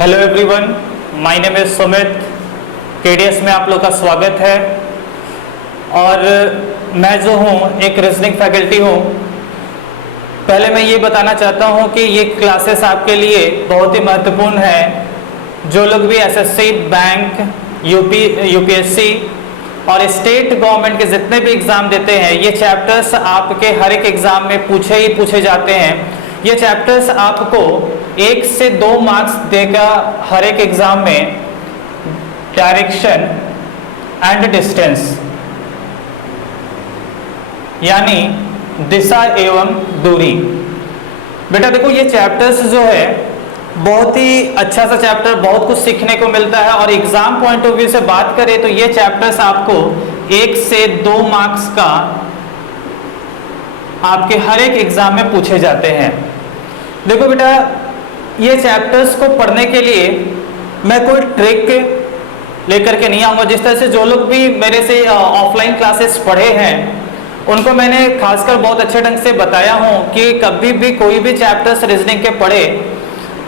Hello everyone, my name is Sumit. KDS में आप लोग का स्वागत है। और मैं जो हूँ एक रीजनिंग फैकल्टी हूँ। पहले मैं ये बताना चाहता हूँ कि ये क्लासेस आपके लिए बहुत ही महत्वपूर्ण है। जो लोग भी एसएससी, बैंक, यूपीएससी और स्टेट गवर्नमेंट के जितने भी एग्ज़ाम देते हैं, ये चैप्टर्स आपके हर एक एग्ज़ाम में पूछे जाते हैं। ये चैप्टर्स आपको 1 से 2 मार्क्स देगा हर एक एग्ज़ाम में। डायरेक्शन एंड डिस्टेंस यानी दिशा एवं दूरी। बेटा देखो, ये चैप्टर्स जो है बहुत ही अच्छा सा चैप्टर, बहुत कुछ सीखने को मिलता है। और एग्जाम पॉइंट ऑफ व्यू से बात करें तो ये चैप्टर्स आपको 1 से 2 मार्क्स का आपके हर एक एग्जाम में पूछे जाते हैं। देखो बेटा, ये चैप्टर्स को पढ़ने के लिए मैं कोई ट्रिक लेकर के नहीं आऊँगा। जिस तरह से जो लोग भी मेरे से ऑफलाइन क्लासेस पढ़े हैं, उनको मैंने खासकर बहुत अच्छे ढंग से बताया हूँ कि कभी भी कोई भी चैप्टर्स रीजनिंग के पढ़े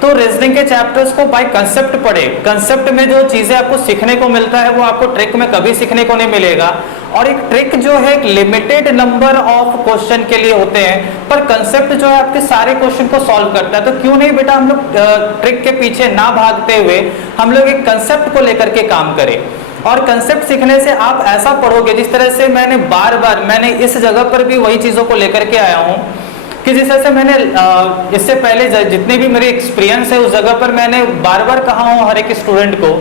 तो रीजनिंग के चैप्टर्स को बाय कंसेप्ट पढ़े। कंसेप्ट में जो चीज़ें आपको सीखने को मिलता है वो आपको ट्रिक में कभी सीखने को नहीं मिलेगा। और एक ट्रिक जो है एक लिमिटेड नंबर ऑफ क्वेश्चन के लिए होते हैं, पर कंसेप्ट जो है आपके सारे क्वेश्चन को सॉल्व करता है। तो क्यों नहीं बेटा हम लोग ट्रिक के पीछे ना भागते हुए हम लोग एक कंसेप्ट को लेकर के काम करें। और कंसेप्ट सीखने से आप ऐसा पढ़ोगे, जिस तरह से मैंने इस जगह पर भी वही चीज़ों को लेकर के आया हूँ कि जिस तरह से मैंने इससे पहले जितने भी मेरे एक्सपीरियंस है उस जगह पर मैंने बार बार कहा हूँ हर एक स्टूडेंट को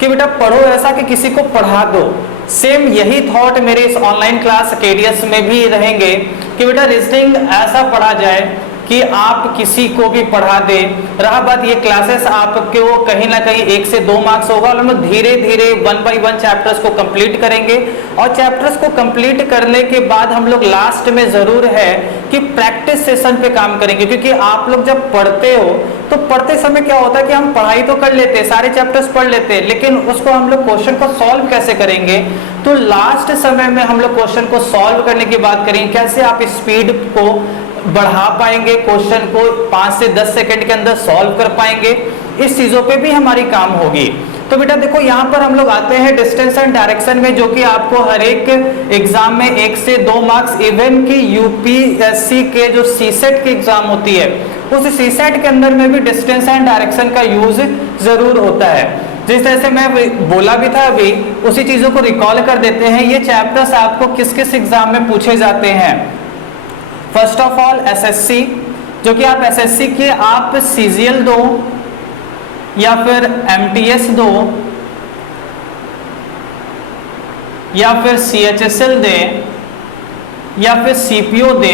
कि बेटा पढ़ो ऐसा कि किसी को पढ़ा दो। सेम यही थॉट मेरे इस ऑनलाइन क्लास केडीएस में भी रहेंगे कि बेटा रीजनिंग ऐसा पढ़ा जाए कि आप किसी को भी पढ़ा दे। रहा बात ये क्लासेस आपके वो कहीं ना कहीं 1 से 2 मार्क्स होगा। और हम लोग धीरे धीरे 1 बाय 1 चैप्टर्स को कंप्लीट करेंगे। और चैप्टर्स को कंप्लीट करने के बाद हम लोग लास्ट में जरूर है कि प्रैक्टिस सेशन पे काम करेंगे। क्योंकि आप लोग जब पढ़ते हो तो पढ़ते समय क्या होता है कि हम पढ़ाई तो कर लेते हैं, सारे चैप्टर्स पढ़ लेते हैं, लेकिन उसको हम लोग क्वेश्चन को सॉल्व कैसे करेंगे। तो लास्ट समय में हम लोग क्वेश्चन को सॉल्व करने की बात करेंगे, कैसे आप स्पीड को बढ़ा पाएंगे, क्वेश्चन को 5 से 10 सेकंड के अंदर सॉल्व कर पाएंगे। इस चीजों पे भी हमारी काम होगी। तो बेटा देखो, यहाँ पर हम लोग आते हैं डिस्टेंस एंड डायरेक्शन में, जो कि आपको हर एक एग्जाम में 1 से 2 मार्क्स, इवन की यूपीएससी के जो सीसेट की एग्जाम होती है उस सीसेट के अंदर में भी डिस्टेंस एंड डायरेक्शन का यूज जरूर होता है। जिस तरह से मैं बोला भी था अभी, उसी चीजों को रिकॉल कर देते हैं। ये चैप्टर्स आपको किस किस एग्जाम में पूछे जाते हैं। फर्स्ट ऑफ ऑल एसएससी, जो कि आप एसएससी के आप सीजीएल दो या फिर एमटीएस दो या फिर सीएचएसएल दे या फिर सीपीओ दे,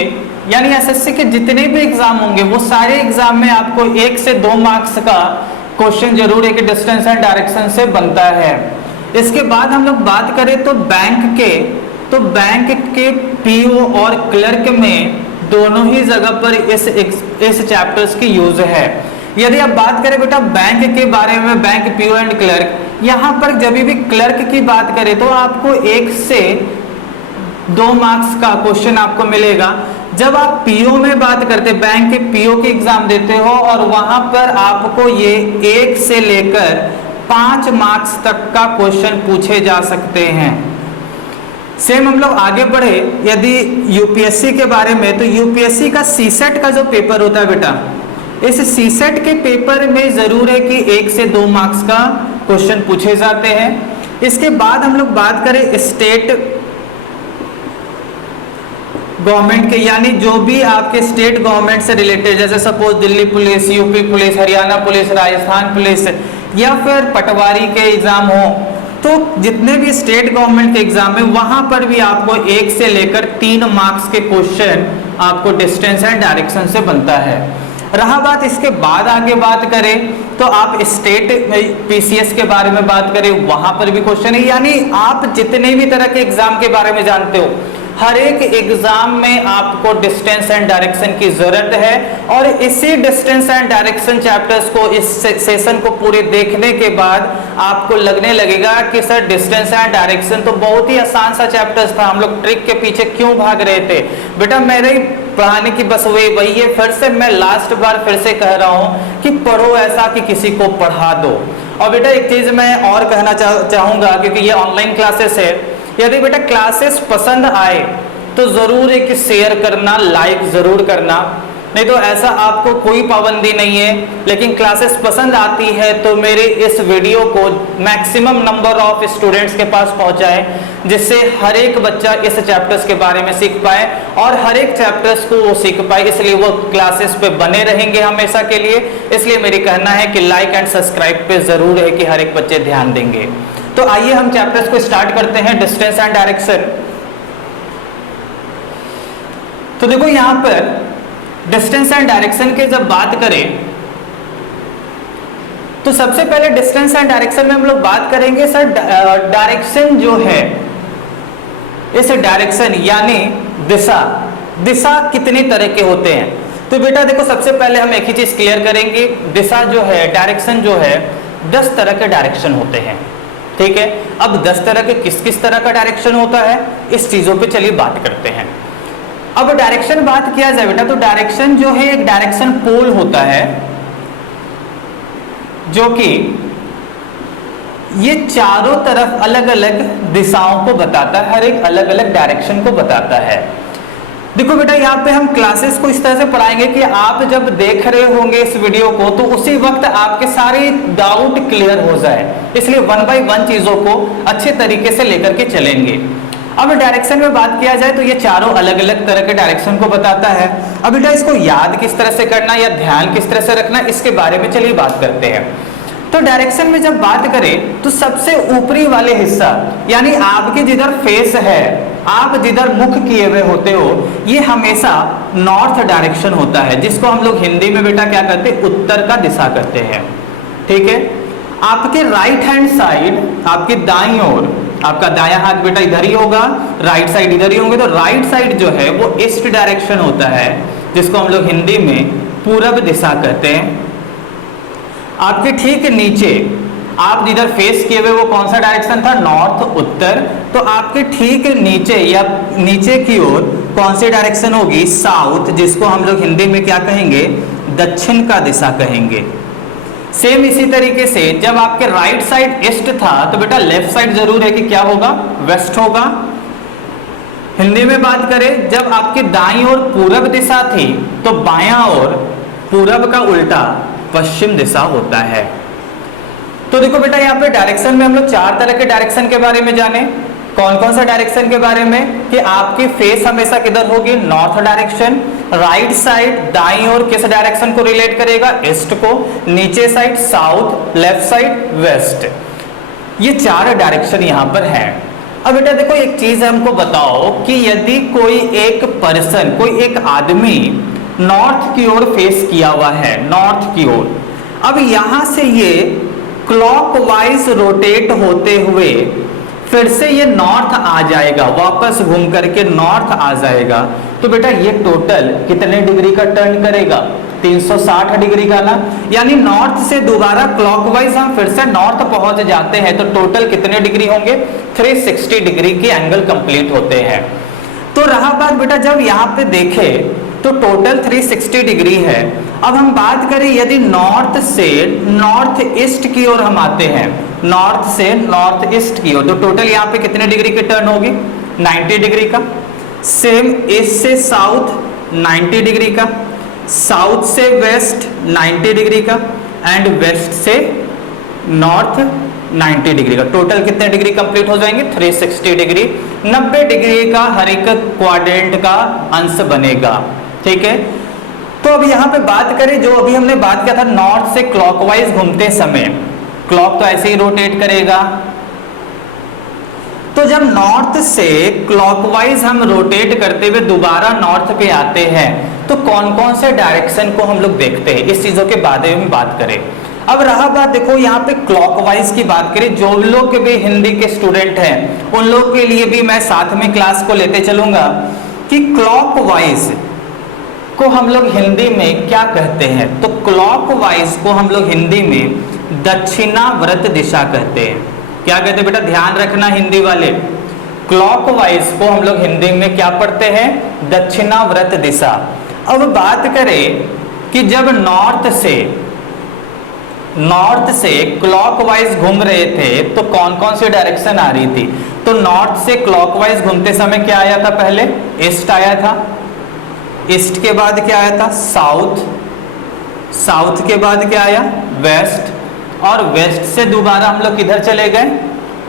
यानी एसएससी के जितने भी एग्जाम होंगे वो सारे एग्जाम में आपको 1 से 2 मार्क्स का क्वेश्चन जरूर है कि डिस्टेंस एंड डायरेक्शन से बनता है। इसके बाद हम लोग बात करें तो बैंक के पीओ और क्लर्क में दोनों ही जगह पर इस चैप्टर्स की यूज है। यदि आप बात करें बेटा बैंक के बारे में, बैंक पीओ एंड क्लर्क, यहाँ पर जब भी क्लर्क की बात करें तो आपको 1 से 2 मार्क्स का क्वेश्चन आपको मिलेगा। जब आप पीओ में बात करते, बैंक के पीओ की एग्जाम देते हो और वहां पर आपको ये 1 से लेकर 5 मार्क्स तक का क्वेश्चन पूछे जा सकते हैं। सेम हम लोग आगे बढ़े यदि यूपीएससी के बारे में, तो यूपीएससी का सीसेट का जो पेपर होता है बेटा, इस सीसेट के पेपर में जरूर है कि 1 से 2 मार्क्स का क्वेश्चन पूछे जाते हैं। इसके बाद हम लोग बात करें स्टेट गवर्नमेंट के, यानी जो भी आपके स्टेट गवर्नमेंट से रिलेटेड, जैसे suppose Delhi police, UP police, Haryana police, Rajasthan police या फिर पटवारी के एग्जाम हो, तो जितने भी स्टेट गवर्नमेंट के एग्जाम है वहां पर भी आपको 1 से लेकर 3 मार्क्स के क्वेश्चन आपको डिस्टेंस एंड डायरेक्शन से बनता है। रहा बात इसके बाद आगे बात करें तो आप स्टेट पीसीएस के बारे में बात करें, वहां पर भी क्वेश्चन है। यानी आप जितने भी तरह के एग्जाम के बारे में जानते हो, हर एक एग्जाम में आपको डिस्टेंस एंड डायरेक्शन की जरूरत है। और इसी डिस्टेंस एंड डायरेक्शन चैप्टर्स को, इस सेशन को पूरे देखने के बाद आपको लगने लगेगा कि सर डिस्टेंस एंड डायरेक्शन तो बहुत ही आसान सा चैप्टर्स था, हम लोग ट्रिक के पीछे क्यों भाग रहे थे। बेटा मेरे पढ़ाने की बस वही है। फिर से मैं लास्ट बार फिर से कह रहा हूं कि पढ़ो ऐसा कि किसी को पढ़ा दो। और बेटा एक चीज मैं और कहना चाहूंगा, क्योंकि ये ऑनलाइन क्लासेस है, यदि बेटा क्लासेस पसंद आए तो जरूर है कि शेयर करना, लाइक जरूर करना, नहीं तो ऐसा आपको कोई पाबंदी नहीं है। लेकिन क्लासेस पसंद आती है तो मेरे इस वीडियो को मैक्सिमम नंबर ऑफ स्टूडेंट्स के पास पहुंचाएं, जिससे हर एक बच्चा इस चैप्टर्स के बारे में सीख पाए और हर एक चैप्टर्स को वो सीख पाए, इसलिए वो क्लासेस पे बने रहेंगे हमेशा के लिए। इसलिए मेरी कहना है कि लाइक एंड सब्सक्राइब पे जरूर है कि हर एक बच्चे ध्यान देंगे। तो आइए हम चैप्टर्स को स्टार्ट करते हैं, डिस्टेंस एंड डायरेक्शन। तो देखो यहां पर डिस्टेंस एंड डायरेक्शन की जब बात करें तो सबसे पहले डिस्टेंस एंड डायरेक्शन में हम लोग बात करेंगे सर डायरेक्शन जो है, इस डायरेक्शन यानी दिशा कितनी तरह के होते हैं। तो बेटा देखो सबसे पहले हम एक ही चीज क्लियर करेंगे, दिशा जो है, डायरेक्शन जो है 10 तरह के डायरेक्शन होते हैं, ठीक है। अब 10 तरह के किस किस तरह का डायरेक्शन होता है, इस चीजों पे चलिए बात करते हैं। अब डायरेक्शन बात किया जाए बेटा, तो डायरेक्शन जो है एक डायरेक्शन पोल होता है, जो कि ये चारों तरफ अलग अलग दिशाओं को बताता है, हर एक अलग अलग डायरेक्शन को बताता है। देखो बेटा यहाँ पे हम क्लासेस को इस तरह से पढ़ाएंगे कि आप जब देख रहे होंगे इस वीडियो को तो उसी वक्त आपके सारे डाउट क्लियर हो जाए, इसलिए 1 बाय 1 चीजों को अच्छे तरीके से लेकर के चलेंगे। अब डायरेक्शन में बात किया जाए तो ये चारों अलग अलग तरह के डायरेक्शन को बताता है। अब बेटा इसको याद किस तरह से करना या ध्यान किस तरह से रखना, इसके बारे में चलिए बात करते हैं। तो डायरेक्शन में जब बात करें तो सबसे ऊपरी वाले हिस्सा यानी आपके जिधर फेस है, आप जिधर मुख किए हुए होते हो, ये हमेशा नॉर्थ डायरेक्शन होता है, जिसको हम लोग हिंदी में बेटा क्या कहते हैं, उत्तर का दिशा कहते हैं, ठीक है। आपके राइट हैंड साइड, आपकी दाईं ओर, आपका दायां हाथ बेटा इधर ही होगा, राइट साइड इधर ही होंगे, तो राइट साइड जो है वो ईस्ट डायरेक्शन होता है, जिसको हम लोग हिंदी में पूरब दिशा कहते हैं। आपके ठीक नीचे, आप जिधर फेस किए हुए वो कौन सा डायरेक्शन था, नॉर्थ, उत्तर, तो आपके ठीक नीचे या नीचे की ओर कौन सी डायरेक्शन होगी, साउथ, जिसको हम लोग हिंदी में क्या कहेंगे, दक्षिण का दिशा कहेंगे। सेम इसी तरीके से जब आपके राइट साइड ईस्ट था तो बेटा लेफ्ट साइड जरूर है कि क्या होगा, वेस्ट होगा। हिंदी में बात करें जब आपकी दाईं ओर पूरब दिशा थी तो बायां ओर पूरब का उल्टा पश्चिम दिशा होता है। तो देखो बेटा यहाँ पे डायरेक्शन में हम लोग 4 तरह के डायरेक्शन के बारे में जाने। कौन कौन सा डायरेक्शन के बारे में, कि आपकी फेस हमेशा किधर होगी, नॉर्थ डायरेक्शन। राइट साइड दाईं ओर किस डायरेक्शन को रिलेट करेगा, ईस्ट को। नीचे side south, left side west. ये 4 डायरेक्शन यहाँ पर है। अब बेटा देखो एक चीज हमको बताओ कि यदि कोई एक पर्सन, कोई एक आदमी नॉर्थ की ओर फेस किया हुआ है, नॉर्थ की ओर, अब यहां से ये क्लॉकवाइज रोटेट होते हुए फिर से ये नॉर्थ आ जाएगा, वापस घूम करके नॉर्थ आ जाएगा, तो बेटा ये टोटल कितने डिग्री का टर्न करेगा, 360 डिग्री का ना। यानी नॉर्थ से दोबारा क्लॉकवाइज हम फिर से नॉर्थ पहुंच जाते हैं तो टोटल कितने डिग्री होंगे, 360 डिग्री के एंगल कंप्लीट होते हैं। तो रहा बात बेटा जब यहाँ पे देखे तो टोटल 360 डिग्री है। अब हम बात करें यदि नॉर्थ से नॉर्थ ईस्ट की ओर हम आते हैं, नॉर्थ से नॉर्थ ईस्ट की ओर, तो टोटल यहाँ पे कितने डिग्री की टर्न होगी, 90 डिग्री का। सेम ईस्ट से साउथ 90 डिग्री का, साउथ से वेस्ट 90 डिग्री का, एंड वेस्ट से नॉर्थ 90 डिग्री का। टोटल कितने डिग्री कंप्लीट हो जाएंगे, 360 डिग्री। 90 डिग्री का हर एक क्वाड्रेंट का अंश बनेगा, ठीक है। तो अब यहाँ पे बात करें, जो अभी हमने बात किया था नॉर्थ से क्लॉकवाइज घूमते समय, क्लॉक तो ऐसे ही रोटेट करेगा, तो जब नॉर्थ से क्लॉकवाइज हम रोटेट करते हुए दोबारा नॉर्थ पे आते हैं तो कौन कौन से डायरेक्शन को हम लोग देखते हैं, इस चीजों के बारे में बात करें। अब रहा बात देखो यहाँ पे क्लॉकवाइज की बात करें, जो लोग भी हिंदी के स्टूडेंट हैं उन लोग के लिए भी मैं साथ में क्लास को लेते चलूंगा कि क्लॉकवाइज को हम लोग हिंदी में क्या कहते हैं। तो क्लॉकवाइज को हम लोग हिंदी में दक्षिणावर्त दिशा कहते हैं। क्या कहते हैं बेटा, ध्यान रखना हिंदी वाले, क्लॉकवाइज को हम लोग हिंदी में क्या पढ़ते हैं, दक्षिणावर्त दिशा। अब बात करें कि जब नॉर्थ से क्लॉकवाइज घूम रहे थे तो कौन कौन सी डायरेक्शन आ रही थी। तो नॉर्थ से क्लॉकवाइज घूमते समय क्या आया था, पहले ईस्ट आया था, ईस्ट के बाद क्या आया था, साउथ, साउथ के बाद क्या आया, वेस्ट, और वेस्ट से दोबारा हम लोग किधर चले गए,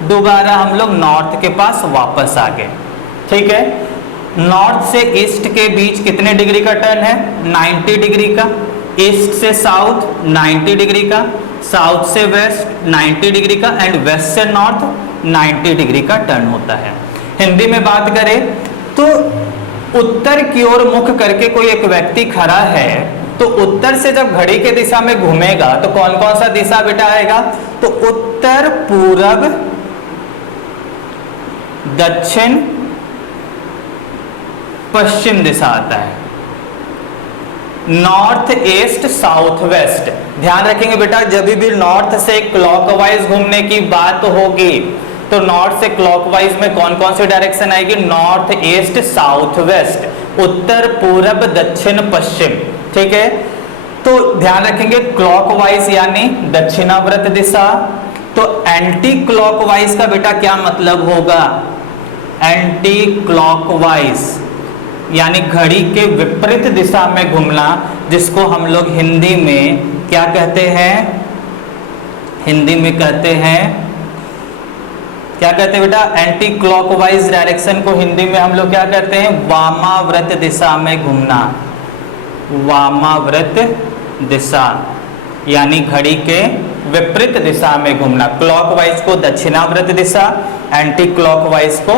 दोबारा हम लोग नॉर्थ के पास वापस आ गए। ठीक है, नॉर्थ से ईस्ट के बीच कितने डिग्री का टर्न है, 90 डिग्री का, ईस्ट से साउथ 90 डिग्री का, साउथ से वेस्ट 90 डिग्री का, एंड वेस्ट से नॉर्थ 90 डिग्री का टर्न होता है। हिंदी में बात करें तो उत्तर की ओर मुख करके कोई एक व्यक्ति खड़ा है, तो उत्तर से जब घड़ी के दिशा में घूमेगा तो कौन कौन सा दिशा बेटा आएगा, तो उत्तर, पूरब, दक्षिण, पश्चिम दिशा आता है। North, east, south, west. ध्यान रखेंगे बेटा, जब भी नॉर्थ से क्लॉकवाइज घूमने की बात होगी तो नॉर्थ से क्लॉकवाइज में कौन कौन सी डायरेक्शन आएगी, नॉर्थ, ईस्ट, साउथ, वेस्ट, उत्तर, पूरब, दक्षिण, पश्चिम। ठीक है, तो ध्यान रखेंगे क्लॉकवाइज यानी दक्षिणावर्त दिशा। तो एंटी क्लॉकवाइज का बेटा क्या मतलब होगा, एंटी क्लॉकवाइज यानी घड़ी के विपरीत दिशा में घूमना, जिसको हम लोग हिंदी में क्या कहते हैं, हिंदी में कहते हैं, क्या कहते हैं बेटा, एंटी क्लॉकवाइज डायरेक्शन को हिंदी में हम लोग क्या कहते हैं, वामाव्रत दिशा में घूमना, वामाव्रत दिशा यानी घड़ी के विपरीत दिशा में घूमना। क्लॉकवाइज को दक्षिणावर्त दिशा, एंटी क्लॉकवाइज को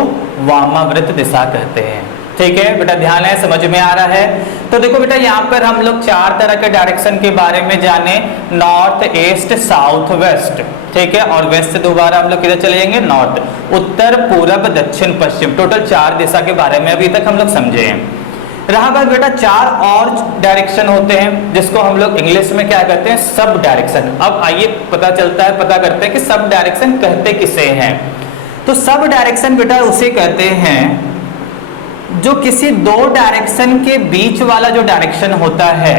वामाव्रत दिशा कहते हैं। ठीक है बेटा, ध्यान है, समझ में आ रहा है। तो देखो बेटा, यहाँ पर हम लोग 4 तरह के डायरेक्शन के बारे में जाने, नॉर्थ, ईस्ट, साउथ, वेस्ट। ठीक है, और वेस्ट से दोबारा हम लोग किधर चले जाएंगे, नॉर्थ, उत्तर, पूरब, दक्षिण, पश्चिम। टोटल 4 दिशा के बारे में अभी तक हम लोग समझे हैं। रहा बात बेटा 4 और डायरेक्शन होते हैं जिसको हम लोग इंग्लिश में क्या कहते हैं, सब डायरेक्शन। अब आइए पता करते हैं कि सब डायरेक्शन कहते किसे हैं। तो सब डायरेक्शन बेटा उसे कहते हैं जो किसी 2 डायरेक्शन के बीच वाला जो डायरेक्शन होता है,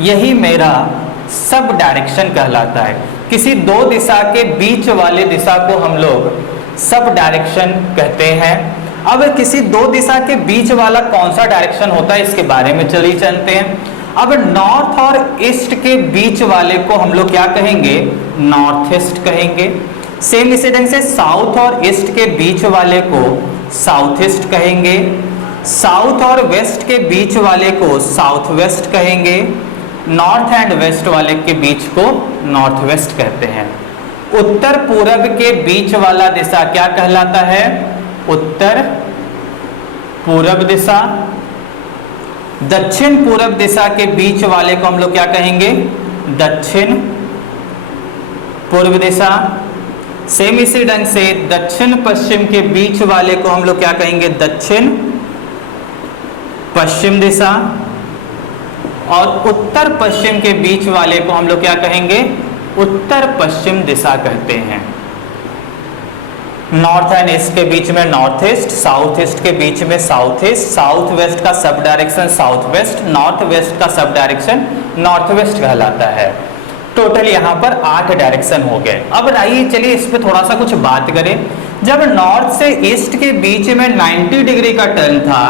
यही मेरा सब डायरेक्शन कहलाता है। किसी 2 दिशा के बीच वाले दिशा को हम लोग सब डायरेक्शन कहते हैं। अब किसी 2 दिशा के बीच वाला कौन सा डायरेक्शन होता है, इसके बारे में चलिए जानते हैं। अब नॉर्थ और ईस्ट के बीच वाले को हम लोग क्या कहेंगे, नॉर्थ ईस्ट कहेंगे। सेम इसी ढंग से साउथ और ईस्ट के बीच वाले को साउथ ईस्ट कहेंगे। साउथ और वेस्ट के बीच वाले को साउथ वेस्ट कहेंगे। नॉर्थ एंड वेस्ट वाले के बीच को नॉर्थ वेस्ट कहते हैं। उत्तर पूरब के बीच वाला दिशा क्या कहलाता है, उत्तर पूरब दिशा। दक्षिण पूरब दिशा के बीच वाले को हम लोग क्या कहेंगे, दक्षिण पूर्व दिशा। सेम इसी ढंग से दक्षिण पश्चिम के बीच वाले को हम लोग क्या कहेंगे, दक्षिण पश्चिम दिशा। और उत्तर पश्चिम के बीच वाले को हम लोग क्या कहेंगे, उत्तर पश्चिम दिशा कहते हैं। नॉर्थ एंड ईस्ट के बीच में नॉर्थ ईस्ट, साउथ ईस्ट के बीच में साउथ ईस्ट, साउथ वेस्ट का sub direction south west, north west का सब डायरेक्शन नॉर्थ वेस्ट कहलाता है। टोटल यहाँ पर 8 डायरेक्शन हो गए। अब आइए चलिए इस पे थोड़ा सा कुछ बात करें। जब नॉर्थ से ईस्ट के बीच में 90 डिग्री का टर्न था,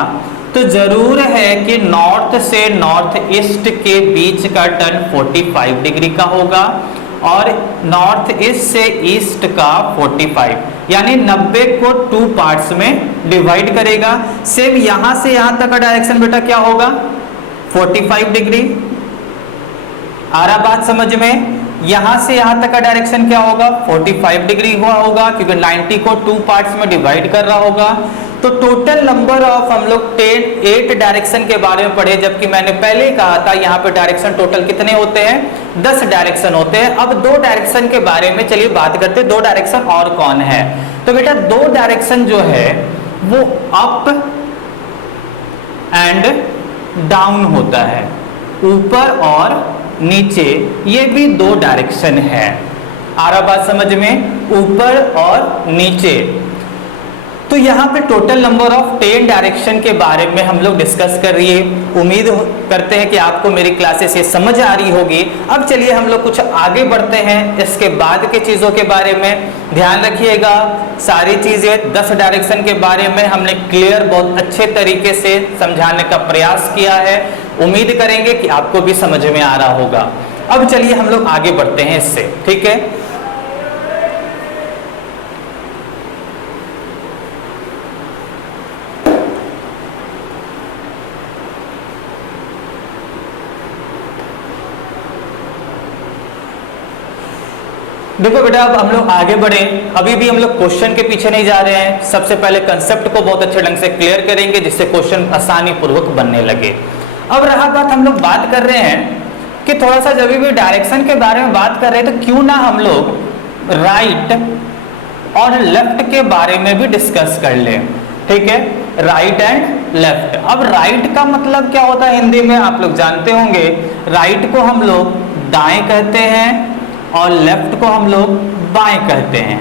तो जरूर है कि नॉर्थ से नॉर्थ ईस्ट के बीच का टर्न 45 डिग्री का होगा और नॉर्थ ईस्ट से ईस्ट का 45, यानी 90 को 2 पार्ट्स में डिवाइड करेगा। सेम यहां से यहां तक का डायरेक्शन बेटा क्या होगा, 45 डिग्री। आ रहा बात समझ में, यहां से यहां तक का डायरेक्शन क्या होगा, 45 डिग्री हुआ होगा, क्योंकि 90 को 2 पार्ट्स में डिवाइड कर रहा होगा। तो टोटल नंबर ऑफ हम लोग 8 डायरेक्शन के बारे में पढ़े, जबकि मैंने पहले ही कहा था यहाँ पे डायरेक्शन टोटल कितने होते हैं, 10 डायरेक्शन होते हैं। अब 2 डायरेक्शन के बारे में चलिए बात करते हैं। 2 डायरेक्शन और कौन है, तो बेटा 2 डायरेक्शन जो है वो अप एंड डाउन होता है, ऊपर और नीचे, ये भी 2 डायरेक्शन है। आ रहा बात समझ में, ऊपर और नीचे। तो यहाँ पे टोटल नंबर ऑफ 10 डायरेक्शन के बारे में हम लोग डिस्कस कर रही है। उम्मीद करते हैं कि आपको मेरी क्लासेस ये समझ आ रही होगी। अब चलिए हम लोग कुछ आगे बढ़ते हैं इसके बाद के चीज़ों के बारे में। ध्यान रखिएगा, सारी चीज़ें 10 डायरेक्शन के बारे में हमने क्लियर बहुत अच्छे तरीके से समझाने का प्रयास किया है। उम्मीद करेंगे कि आपको भी समझ में आ रहा होगा। अब चलिए हम लोग आगे बढ़ते हैं इससे, ठीक है। देखो बेटा, अब हम लोग आगे बढ़े। अभी भी हम लोग क्वेश्चन के पीछे नहीं जा रहे हैं। सबसे पहले कंसेप्ट को बहुत अच्छे ढंग से क्लियर करेंगे जिससे क्वेश्चन आसानी पूर्वक बनने लगे। अब रहा बात, हम लोग बात कर रहे हैं कि थोड़ा सा जब भी डायरेक्शन के बारे में बात कर रहे हैं तो क्यों ना हम लोग राइट और लेफ्ट के बारे में भी डिस्कस कर लें, ठीक है। Right and left. अब राइट का मतलब क्या होता है हिंदी में आप लोग जानते होंगे। राइट को हम लोग दाएं कहते हैं और लेफ्ट को हम लोग बाएं कहते हैं।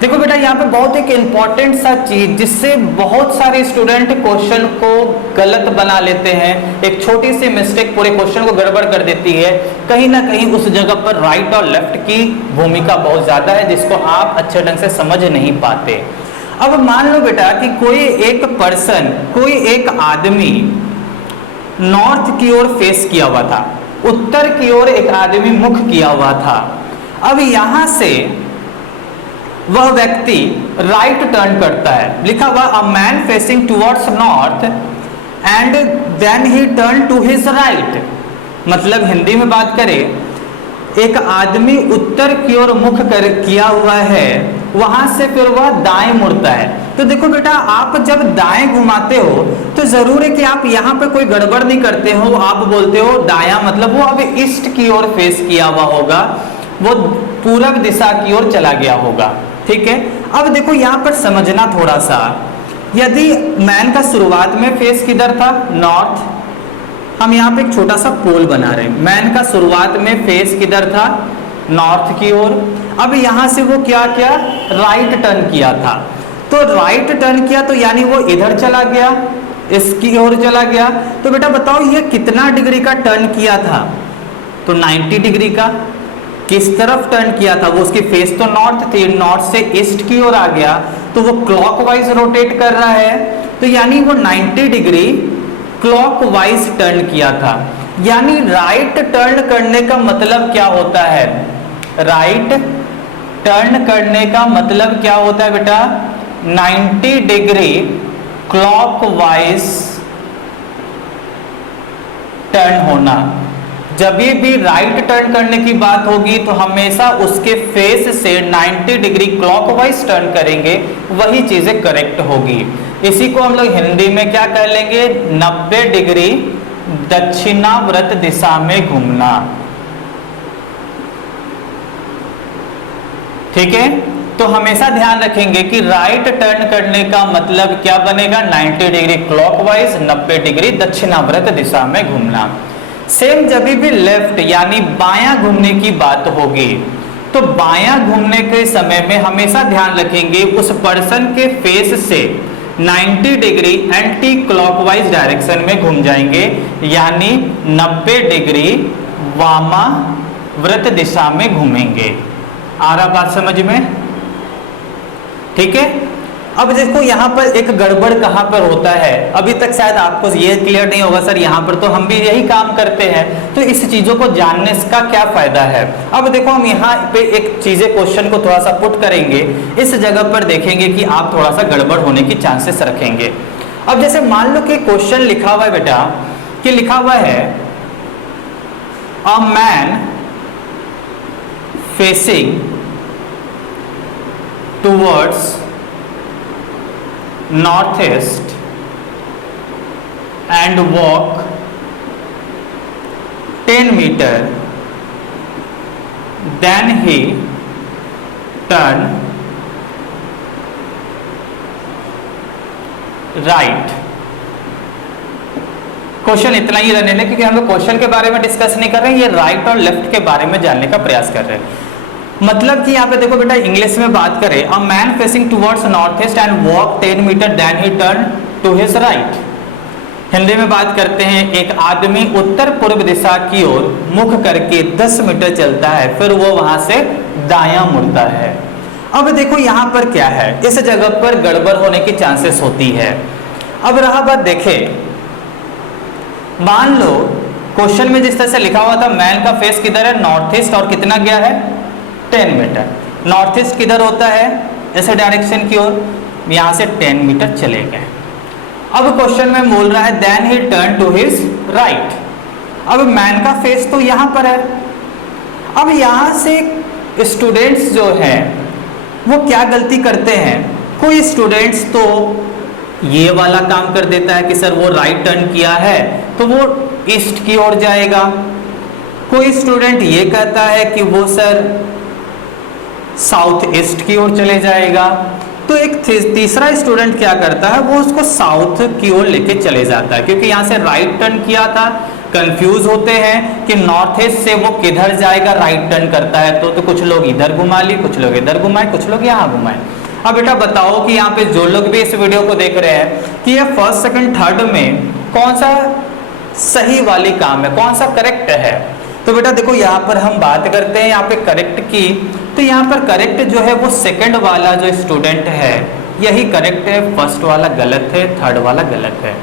देखो बेटा, यहाँ पे बहुत एक इंपॉर्टेंट सा चीज जिससे बहुत सारे स्टूडेंट क्वेश्चन को गलत बना लेते हैं। एक छोटी सी मिस्टेक पूरे क्वेश्चन को गड़बड़ कर देती है। कहीं ना कहीं उस जगह पर राइट और लेफ्ट की भूमिका बहुत ज्यादा है जिसको आप अच्छे ढंग से समझ नहीं पाते। अब मान लो बेटा कि कोई एक पर्सन, कोई एक आदमी नॉर्थ की ओर फेस किया हुआ था, उत्तर की ओर एक आदमी मुख किया हुआ था। अब यहां से वह व्यक्ति राइट टर्न करता है। लिखा हुआ a man facing towards north and then he turn to his right. मतलब हिंदी में बात करें, एक आदमी उत्तर की ओर मुख किया हुआ है, वहां से फिर वह दाएं मुड़ता है। तो देखो बेटा, आप जब दाएं घुमाते हो तो जरूर है कि आप यहाँ पे कोई गड़बड़ नहीं करते हो। आप बोलते हो दायां, मतलब वो अब ईस्ट की ओर फेस किया हुआ होगा, वो पूरब दिशा की ओर चला गया होगा, ठीक है। अब देखो यहाँ पर समझना थोड़ा सा, यदि मैन का शुरुआत में फेस किधर था, नॉर्थ। हम यहाँ पे एक छोटा सा पोल बना रहे हैं। मैन का शुरुआत में फेस किधर था, नॉर्थ की ओर। अब यहाँ से वो क्या किया, राइट टर्न किया था। तो राइट टर्न किया तो यानी वो इधर चला गया, इसकी ओर चला गया। तो बेटा बताओ ये कितना डिग्री का टर्न किया था, तो 90 डिग्री का। किस तरफ टर्न किया था, वो उसकी फेस तो नॉर्थ थी, नॉर्थ से ईस्ट की ओर आ गया, तो वो क्लॉकवाइज रोटेट कर रहा है। तो यानी वो 90 डिग्री क्लॉकवाइज टर्न किया था। यानी राइट टर्न करने का मतलब क्या होता है, राइट टर्न करने का मतलब क्या होता है बेटा, 90 डिग्री क्लॉकवाइज टर्न होना। जब भी राइट टर्न करने की बात होगी तो हमेशा उसके फेस से 90 डिग्री क्लॉकवाइज टर्न करेंगे, वही चीजें करेक्ट होगी। इसी को हम लोग हिंदी में क्या कह लेंगे, 90 डिग्री दक्षिणावर्त दिशा में घूमना, ठीक है। तो हमेशा ध्यान रखेंगे कि राइट टर्न करने का मतलब क्या बनेगा, 90 डिग्री क्लॉकवाइज, 90 डिग्री दक्षिणावर्त दिशा में घूमना। सेम जब भी लेफ्ट यानी बायां घूमने की बात होगी तो बायां घूमने के समय में हमेशा ध्यान रखेंगे उस पर्सन के फेस से 90 डिग्री एंटी क्लॉकवाइज डायरेक्शन में घूम जाएंगे, यानी 90 डिग्री वामाव्रत दिशा में घूमेंगे। आ रहा बात समझ में, ठीक है। अब देखो यहाँ पर एक गड़बड़ कहाँ पर होता है, अभी तक शायद आपको ये क्लियर नहीं होगा, सर यहाँ पर तो हम भी यही काम करते हैं, तो इस चीजों को जानने का क्या फायदा है। अब देखो हम यहाँ पे एक चीजें क्वेश्चन को थोड़ा सा पुट करेंगे, इस जगह पर देखेंगे कि आप थोड़ा सा गड़बड़ होने की चांसेस रखेंगे। अब जैसे मान लो कि क्वेश्चन लिखा हुआ है बेटा, कि लिखा हुआ है अ man facing towards northeast and walk 10 meter, then he turn right। Question इतना ही रहने क्योंकि हम लोग क्वेश्चन के बारे में डिस्कस नहीं कर रहे हैं, ये राइट और लेफ्ट के बारे में जानने का प्रयास कर रहे हैं। मतलब कि यहाँ पे देखो बेटा, इंग्लिश में बात करें, a man facing towards north east and walk 10 metre then he turn to his right. Hindi में बात करते हैं, एक आदमी उत्तर पूर्व दिशा की ओर मुख करके 10 मीटर चलता है, फिर वो वहां से दायां मुड़ता है। अब देखो यहाँ पर क्या है, इस जगह पर गड़बड़ होने की चांसेस होती है। अब रहा बात, देखे मान लो क्वेश्चन में जिस तरह से लिखा हुआ था, मैन का फेस किधर है, नॉर्थ ईस्ट, और कितना गया है 10 मीटर। नॉर्थ ईस्ट किधर होता है, ऐसे डायरेक्शन की ओर, यहां से 10 मीटर चले गए। अब क्वेश्चन में बोल रहा है then he turn to his right. अब मैन का फेस तो यहां पर है। अब यहां से स्टूडेंट्स जो हैं वो क्या गलती करते हैं, कोई स्टूडेंट्स तो ये वाला काम कर देता है कि सर वो राइट टर्न किया है तो वो ईस्ट की ओर जाएगा। कोई स्टूडेंट ये कहता है कि वो सर साउथ ईस्ट की ओर चले जाएगा। तो एक तीसरा स्टूडेंट क्या करता है, वो उसको साउथ की ओर लेके चले जाता है, क्योंकि यहाँ से राइट टर्न किया था। कंफ्यूज होते हैं कि नॉर्थ ईस्ट से वो किधर जाएगा, राइट टर्न करता है तो कुछ लोग इधर घुमा लिए, कुछ लोग इधर घुमाए, कुछ लोग यहाँ घुमाए। अब बेटा बताओ कि यहाँ पे जो लोग भी इस वीडियो को देख रहे हैं कि ये फर्स्ट सेकंड थर्ड में कौन सा सही वाली काम है, कौन सा करेक्ट है। तो बेटा देखो यहाँ पर हम बात करते हैं यहाँ पे करेक्ट की, तो यहाँ पर करेक्ट जो है वो सेकंड वाला जो स्टूडेंट है यही करेक्ट है, फर्स्ट वाला गलत है, थर्ड वाला गलत है।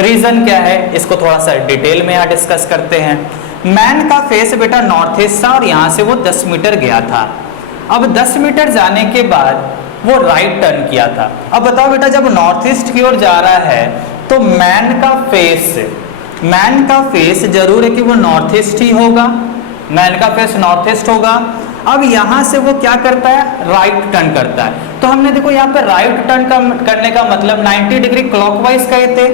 रीजन क्या है, इसको थोड़ा सा डिटेल में यहाँ डिस्कस करते हैं। मैन का फेस बेटा नॉर्थ ईस्ट था और यहाँ से वो 10 मीटर गया था। अब 10 मीटर जाने के बाद वो राइट टर्न किया था। अब बताओ बेटा, जब नॉर्थ ईस्ट की ओर जा रहा है तो मैन का फेस जरूर है कि वो नॉर्थ ईस्ट ही होगा, मैन का फेस नॉर्थ ईस्ट होगा। अब यहां से वो क्या करता है, राइट टर्न करता है। तो हमने देखो यहाँ पे राइट टर्न करने का मतलब 90 डिग्री क्लॉकवाइज कहे थे।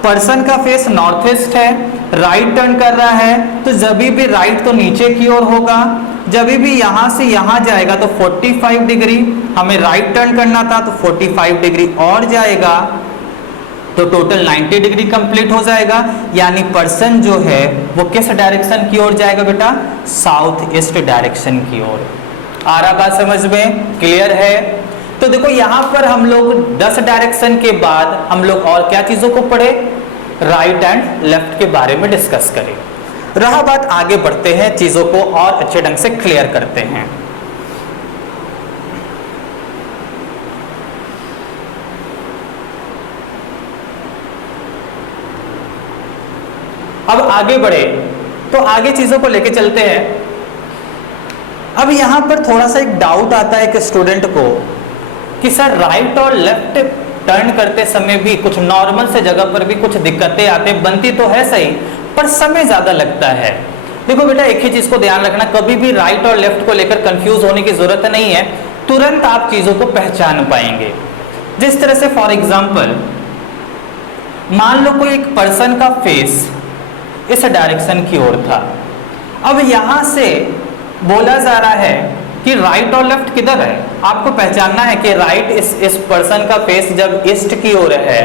पर्सन का फेस नॉर्थ ईस्ट है, राइट टर्न कर रहा है, तो जब भी राइट तो नीचे की ओर होगा, जब भी यहां से यहां जाएगा तो 45 डिग्री, हमें राइट टर्न करना था तो 45 डिग्री और जाएगा, तो टोटल 90 डिग्री कंप्लीट हो जाएगा। यानी पर्सन जो है वो किस डायरेक्शन की ओर जाएगा बेटा, साउथ ईस्ट डायरेक्शन की ओर। आ रहा बात समझ में, क्लियर है। तो देखो यहाँ पर हम लोग 10 डायरेक्शन के बाद हम लोग और क्या चीजों को पढ़े, राइट एंड लेफ्ट के बारे में डिस्कस करें। रहा बात, आगे बढ़ते हैं, चीजों को और अच्छे ढंग से क्लियर करते हैं। अब आगे बढ़े तो आगे चीजों को लेके चलते हैं। अब यहां पर थोड़ा सा एक डाउट आता है कि स्टूडेंट को कि सर राइट और लेफ्ट टर्न करते समय भी कुछ नॉर्मल से जगह पर भी कुछ दिक्कतें आते, बनती तो है सही पर समय ज्यादा लगता है। देखो बेटा एक ही चीज को ध्यान रखना, कभी भी राइट और लेफ्ट को लेकर कंफ्यूज होने की जरूरत नहीं है, तुरंत आप चीजों को पहचान पाएंगे। जिस तरह से फॉर एग्जाम्पल मान लो कोई एक पर्सन का फेस इस डायरेक्शन की ओर था। अब यहां से बोला जा रहा है कि राइट और लेफ्ट किधर है, आपको पहचानना है कि राइट इस पर्सन का फेस जब ईस्ट की ओर है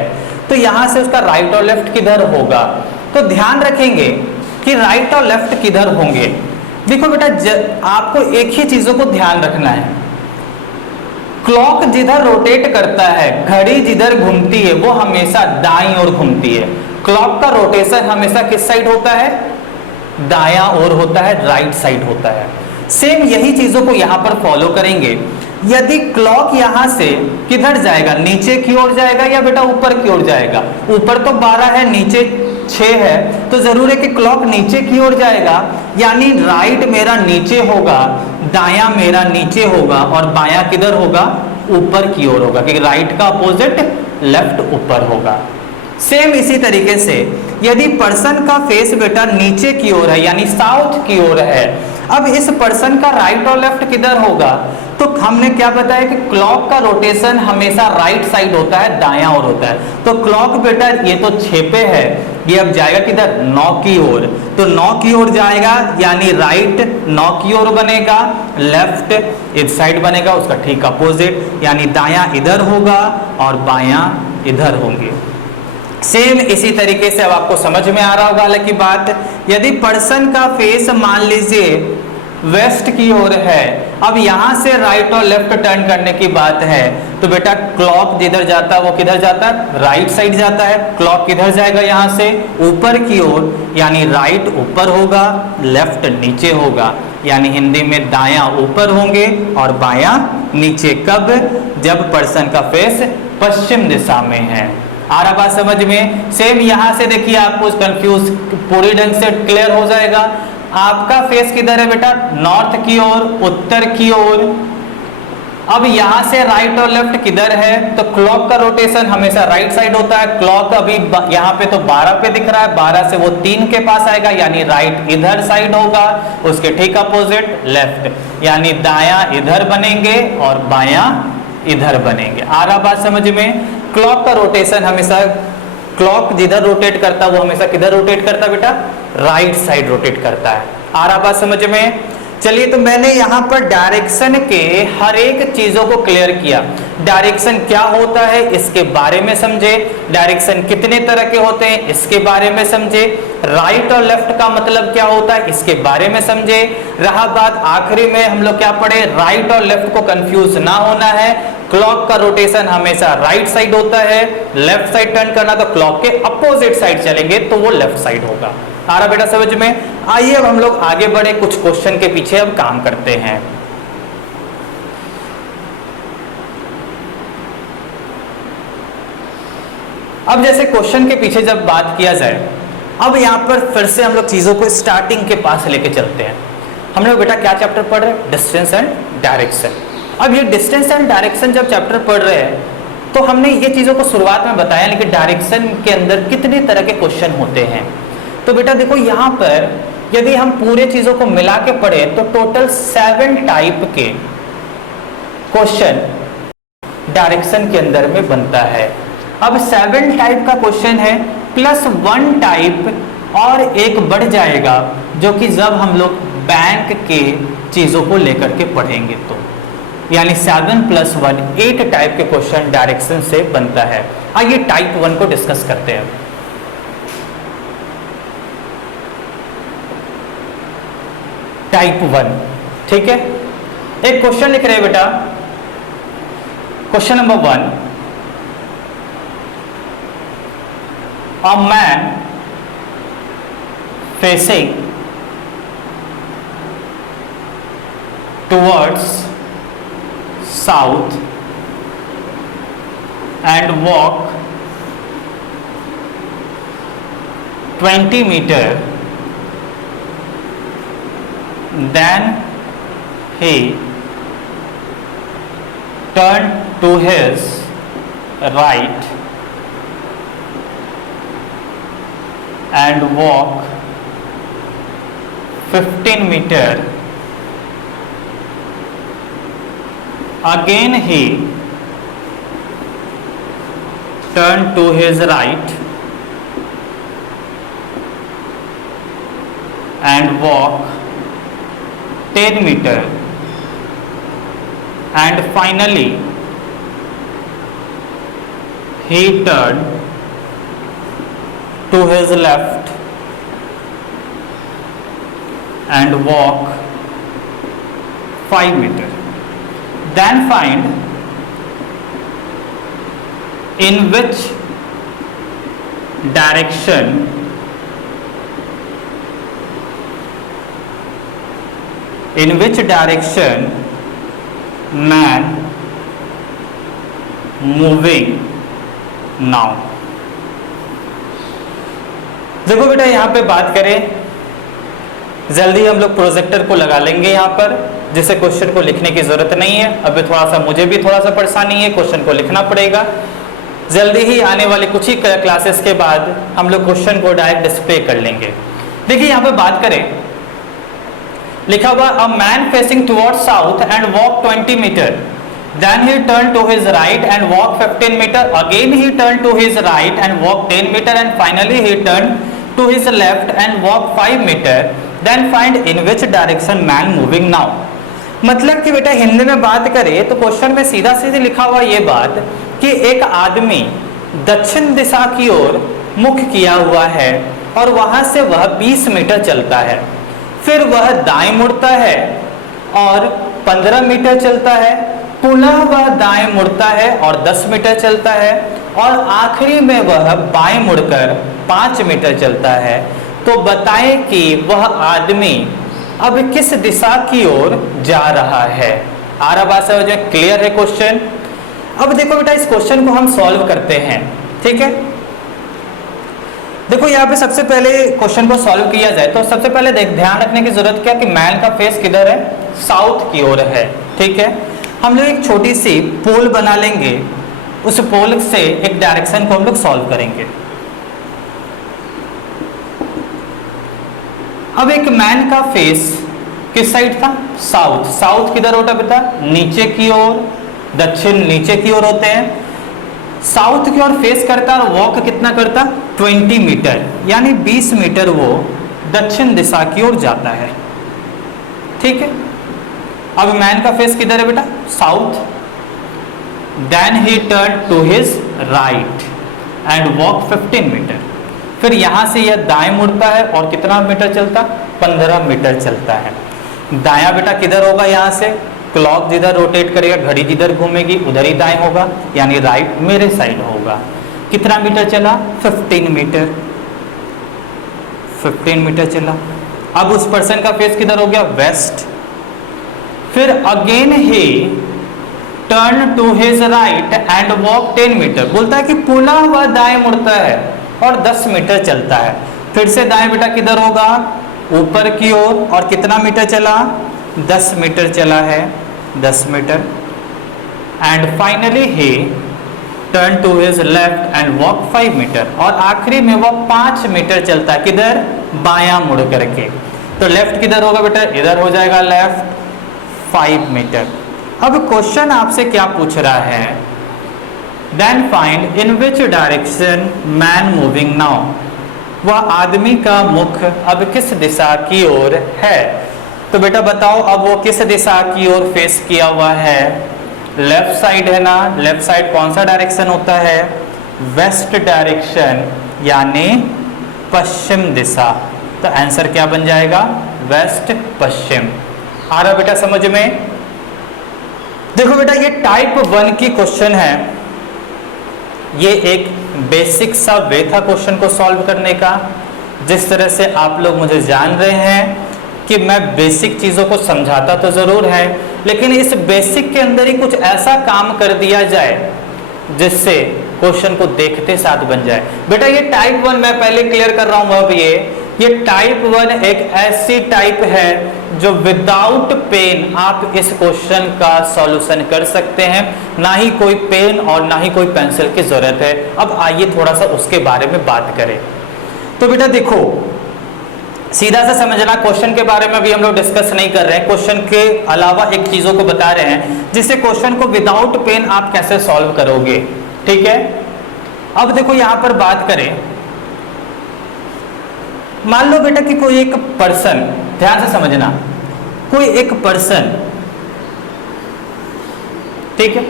तो यहां से उसका राइट और लेफ्ट किधर होगा। तो ध्यान रखेंगे कि राइट और लेफ्ट किधर होंगे। देखो बेटा आपको एक ही चीजों को ध्यान रखना है, क्लॉक जिधर रोटेट करता है, घड़ी जिधर घूमती है वो हमेशा दाईं ओर घूमती है। क्लॉक का रोटेशन हमेशा किस साइड होता है, दायां ओर होता है, राइट साइड होता है। सेम यही चीजों को यहां पर फॉलो करेंगे। यदि क्लॉक यहां से किधर जाएगा, नीचे की ओर जाएगा या बेटा ऊपर की ओर जाएगा, ऊपर तो 12 है, नीचे 6 है, तो जरूर है कि क्लॉक नीचे की ओर जाएगा। यानी राइट मेरा नीचे होगा, दायां मेरा नीचे होगा और बायां किधर होगा, ऊपर की ओर होगा, क्योंकि राइट का अपोजिट लेफ्ट ऊपर होगा। सेम इसी तरीके से यदि पर्सन का फेस बेटा नीचे की ओर है यानी साउथ की ओर है, अब इस पर्सन का राइट और लेफ्ट किधर होगा, तो हमने क्या बताया कि क्लॉक का रोटेशन हमेशा राइट साइड होता है, दायां ओर होता है। तो क्लॉक बेटा ये तो 6 पे है, ये अब जाएगा किधर, 9 की ओर, तो 9 की ओर जाएगा यानी राइट 9 की ओर बनेगा, लेफ्ट इस साइड बनेगा उसका ठीक अपोजिट, यानी दायां इधर होगा और बायां इधर होंगे। सेम इसी तरीके से अब आपको समझ में आ रहा होगा हालांकि बात, यदि पर्सन का फेस मान लीजिए वेस्ट की ओर है। अब यहां से राइट और लेफ्ट टर्न करने की बात है तो बेटा क्लॉक जिधर जाता है वो किधर जाता है, राइट साइड जाता है। क्लॉक किधर जाएगा, यहां से ऊपर की ओर, यानी राइट ऊपर होगा, लेफ्ट नीचे होगा, यानी हिंदी में दायां ऊपर होंगे और बायां नीचे। कब, जब पर्सन का फेस पश्चिम दिशा में है। आ रहा बात समझ में। सेम यहां से देखिए, आपको कंफ्यूज पूरी ढंग से क्लियर हो जाएगा। आपका फेस किधर है बेटा, नॉर्थ की ओर, उत्तर की ओर। अब यहां से राइट और लेफ्ट किधर है, तो क्लॉक का रोटेशन हमेशा राइट साइड होता है। क्लॉक अभी यहां पे तो 12 पे दिख रहा है, 12 से वो 3 के पास आएगा, यानी राइट इधर साइड होगा, उसके ठीक अपोजिट लेफ्ट, यानी दायां इधर बनेंगे और बायां इधर बनेंगे। आ रहा बात समझ में। क्लॉक का रोटेशन हमेशा, क्लॉक जिधर रोटेट करता है वो हमेशा किधर रोटेट करता है बेटा, राइट साइड रोटेट करता है। आ रहा बात समझ में। चलिए, तो मैंने यहां पर डायरेक्शन के हर एक चीजों को क्लियर किया। डायरेक्शन क्या होता है इसके बारे में समझे, डायरेक्शन कितने तरह के होते हैं इसके बारे में समझे, राइट और लेफ्ट का मतलब क्या होता है इसके बारे में समझे। रहा बात आखिरी में हम लोग क्या पढ़े, राइट और लेफ्ट को कंफ्यूज ना होना है। क्लॉक का रोटेशन हमेशा राइट साइड होता है, लेफ्ट साइड टर्न करना तो क्लॉक के अपोजिट साइड चलेंगे तो वो लेफ्ट साइड होगा। आ रहा बेटा समझ में। आइए अब हम लोग आगे बढ़े, कुछ क्वेश्चन के पीछे अब काम करते हैं। अब जैसे क्वेश्चन के पीछे जब बात किया जाए, अब यहां पर फिर से हम लोग चीजों को स्टार्टिंग के पास लेके चलते हैं। हम लोग बेटा क्या चैप्टर पढ़ रहे हैं, डिस्टेंस एंड डायरेक्शन। अब ये डिस्टेंस एंड डायरेक्शन जब चैप्टर पढ़ रहे हैं तो हमने ये चीजों को शुरुआत में बताया, लेकिन डायरेक्शन के अंदर कितने तरह के क्वेश्चन होते हैं। तो बेटा देखो, यहां पर यदि हम पूरे चीजों को मिला के पढ़े तो टोटल 7 टाइप के क्वेश्चन डायरेक्शन के अंदर में बनता है। अब 7 टाइप का क्वेश्चन है, प्लस 1 टाइप और एक बढ़ जाएगा, जो कि जब हम लोग बैंक के चीजों को लेकर के पढ़ेंगे तो, यानी 7 + 1 8 टाइप के क्वेश्चन डायरेक्शन से बनता है। आइए टाइप 1 को डिस्कस करते हैं। टाइप 1, ठीक है। एक क्वेश्चन लिख रहे हैं बेटा, question number 1, a man facing towards south and walk 20 metre, then he turned to his right and walked 15 meter. Again he turned to his right and walked 10 meter, and finally he turned to his left and walked 5 meter. Then find in which direction man moving now. देखो बेटा, यहाँ पे बात करें, जल्दी हम लोग projector को लगा लेंगे यहाँ पर, जिससे क्वेश्चन को लिखने की जरूरत नहीं है। अभी थोड़ा सा मुझे भी थोड़ा सा परेशानी है, क्वेश्चन को लिखना पड़ेगा। जल्दी ही आने वाले कुछ ही क्लासेस के बाद हम लोग क्वेश्चन को डायरेक्ट डिस्प्ले कर लेंगे। देखिए यहाँ पे बात करें, लिखा हुआ a man facing towards south and walk 20 metre, then he turn to his right and walk 15 metre, again he turn to his right and walk 10 metre, and finally he turn to his left and walk 5 metre, then find in which direction man moving now. मतलब कि बेटा हिंदी में बात करें तो question में सीधा सीधे लिखा हुआ ये बात कि एक आदमी दक्षिण दिशा की ओर मुख किया हुआ है और वहां से वह 20 मीटर चलता है। फिर वह दाएं मुड़ता है और 15 मीटर चलता है, पुनः वह दाएं मुड़ता है और 10 मीटर चलता है, और आखिरी में वह बाएं मुड़कर 5 मीटर चलता है। तो बताएं कि वह आदमी अब किस दिशा की ओर जा रहा है। आ रहा बात समझ में? क्लियर है क्वेश्चन? अब देखो बेटा, इस क्वेश्चन को हम सॉल्व करते हैं, ठीक है। देखो यहाँ पे सबसे पहले क्वेश्चन को सॉल्व किया जाए तो सबसे पहले ध्यान रखने की जरूरत क्या कि मैन का फेस किधर है? साउथ की ओर है, ठीक है। हम लोग एक छोटी सी पोल बना लेंगे, उस पोल से एक डायरेक्शन को हम लोग सॉल्व करेंगे। अब एक मैन का फेस किस साइड था? साउथ। साउथ किधर होता बेटा? नीचे की ओर, दक्षिण नीचे की ओर होते हैं। साउथ की ओर फेस करता और वॉक कितना करता? 20 मीटर, यानी 20 मीटर वो दक्षिण दिशा की ओर जाता है, ठीक है। अब मैन का फेस किधर है बेटा? South. Then he turn to his right and walk 15 metre. फिर यहां से यह दाएं मुड़ता है और कितना मीटर चलता? 15 मीटर चलता है। दायां बेटा किधर होगा? यहां से क्लॉक जिधर रोटेट करेगा, घड़ी जिधर घूमेगी उधर ही दाएं होगा, यानी राइट मेरे साइड होगा। कितना मीटर चला? 15 मीटर। 15 मीटर चला। अब उस पर्सन का फेस किधर हो गया? वेस्ट। फिर again he turn to his right and walk 10 metre. बोलता है कि पुनः वह दाएं मुड़ता है और 10 मीटर चलता है। फिर से दाएं बेटा किधर होगा? ऊपर की ओर। और कितना मीटर चला? 10 मीटर चला है, 10 metre. And finally he turn to his left and walk 5 metre. और आखिरी में वो 5 मीटर चलता है, किधर? बायां मुड़ करके। तो लेफ्ट किधर होगा बेटा? इधर हो जाएगा लेफ्ट, 5 मीटर। अब क्वेश्चन आपसे क्या पूछ रहा है? Then find in which direction man moving now. वह आदमी का मुख अब किस दिशा की ओर है? तो बेटा बताओ, अब वो किस दिशा की ओर फेस किया हुआ है? लेफ्ट साइड है ना। लेफ्ट साइड कौन सा डायरेक्शन होता है? वेस्ट डायरेक्शन, यानी पश्चिम दिशा। तो आंसर क्या बन जाएगा? वेस्ट, पश्चिम। आ रहा बेटा समझ में? देखो बेटा, ये टाइप 1 की क्वेश्चन है। ये एक बेसिक सा वे था क्वेश्चन को सॉल्व करने का। जिस तरह से आप लोग मुझे जान रहे हैं कि मैं बेसिक चीज़ों को समझाता तो ज़रूर है, लेकिन इस बेसिक के अंदर ही कुछ ऐसा काम कर दिया जाए जिससे क्वेश्चन को देखते साथ बन जाए। बेटा ये टाइप 1 मैं पहले क्लियर कर रहा हूँ। अब ये टाइप 1 एक ऐसी टाइप है जो विदाउट पेन आप इस क्वेश्चन का सॉल्यूशन कर सकते हैं। ना ही कोई पेन और ना ही कोई पेंसिल की जरूरत है। अब आइए थोड़ा सा उसके बारे में बात करें। तो बेटा देखो, सीधा सा समझना, क्वेश्चन के बारे में भी हम लोग डिस्कस नहीं कर रहे हैं। क्वेश्चन के अलावा एक चीजों को बता रहे हैं जिससे क्वेश्चन को विदाउट पेन आप कैसे सॉल्व करोगे, ठीक है। अब देखो यहां पर बात करें, मान लो बेटा कि कोई एक पर्सन, ध्यान से समझना, कोई एक पर्सन, ठीक है,